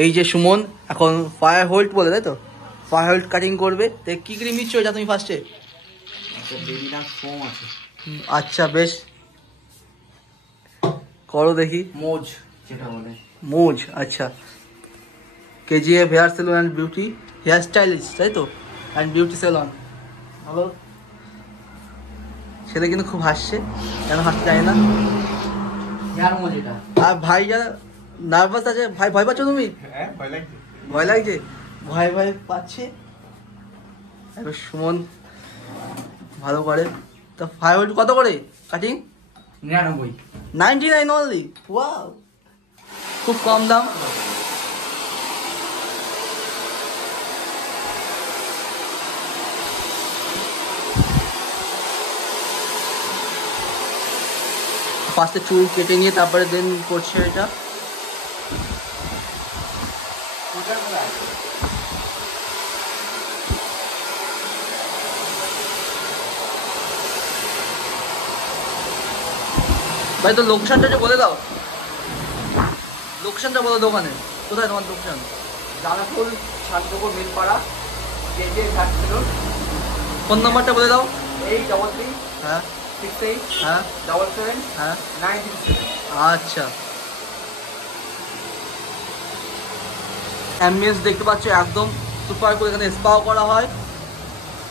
এই যে সুমন এখন ফায়ার হোল্ড বলে, তাই তো? ফায়ার হোল্ড কাটিং করবে। তো কি ক্রিম নিচ্ছ এটা তুমি ফার্স্টে? আচ্ছা বেশ, করো দেখি। মোজ যেটা বলে, মোজ। আচ্ছা, KGF hair salon and beauty, hair stylist, তাই তো? And beauty salon. ভালো ছেলে কিন্তু খুব হাসছে, কেন হাসতে জানি না। হেয়ার মোজ এটা। আর ভাই যা নার্ভাস আছে, ভাই ভয় পাচ্ছ তুমি? ভয় লাগছে, ভয় ভয় পাচ্ছে। এবার সুমন ভালো করে। তো ফাইভ হোল্ড কত করে কাটিং? 99 অনলি। ওয়াও, খুব কম দাম। ফার্স্টে চুল কেটে নিয়ে তারপরে দেন করছে এটা। ভাই তো লোকেশনটা যে বলে দাও, লোকেশনটা বলো দোকানে, কোথায় তোমার লোকেশন? দানাপুর শান্তপুর মিলপাড়া, কেজে ছিল। ফোন নাম্বারটা বলে দাও। 833 হ্যাঁ 68 হ্যাঁ 77 হ্যাঁ 937। আচ্ছা, অ্যাম্বিয়েন্স দেখতে পাচ্ছ একদম সুপার করে। এখানে স্পাও করা হয়।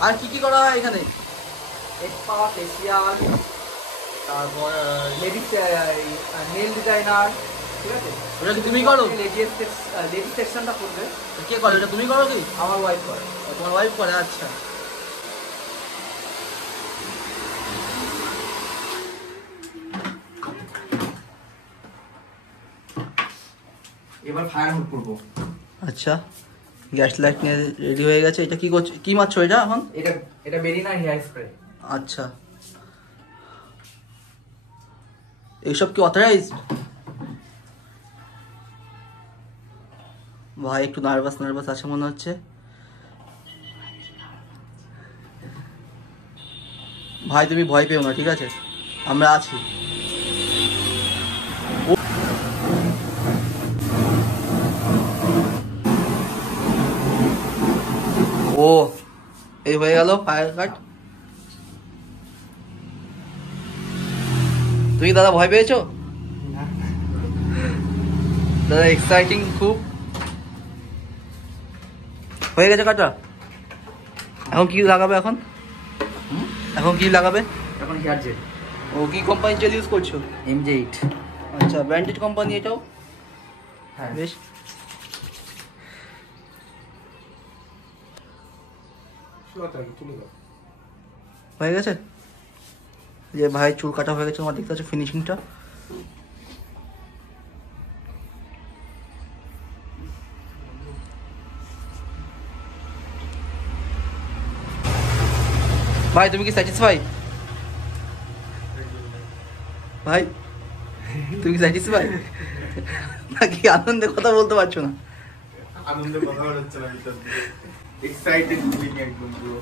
আর কি কি করা হয় এখানে? স্পা, ফেসিয়াল, তারপর লেডিস নেল ডিজাইনার, ঠিক আছে? ওটা কি তুমি করো? লেডিস সেকশনটা করবে। কে করে এটা, তুমি করো কি? আমার ওয়াইফ করে। তোমার ওয়াইফ করে? আচ্ছা, এবার ফায়ার হোল্ড করবো। আচ্ছা, গ্যাস লাইট নিয়ে রেডি হয়ে গেছে। এটা কি করছো, কি মারছো এটা এখন? এটা বেরিনা হেয়ার স্প্রে। আচ্ছা, এইসব কি অথরাইজড? ভাই একটু নার্ভাস নার্ভাস আছে মনে হচ্ছে। ভাই তুমি ভয় পেও না, ঠিক আছে? আমরা আছি। ও, এই হয়ে গেল ফায়ার কাট। তুমি দাদা ভয় পেয়েছো? দাদা এক্সাইটিং খুব। হয়ে গেছে কাটা। এখন কি লাগাবে? এখন কি লাগাবে? এখন হেয়ার জেল। ও, কি কোম্পানি জেল ইউজ করছো? MJ8। আচ্ছা, ব্র্যান্ডেড কোম্পানি এটাও? হ্যাঁ বেশ। হয়ে গেছে যে ভাই চুল কাটা হয়ে গেছে, তোমার দেখতে পাচ্ছ ফিনিশিংটা। ভাই তুমি কি স্যাটিসফাই? ভাই তুমি কি স্যাটিসফাই নাকি আনন্দে কথা বলতে পারছো না? আনন্দে কথা বলতে না, এক্সাইটেড একদম পুরো।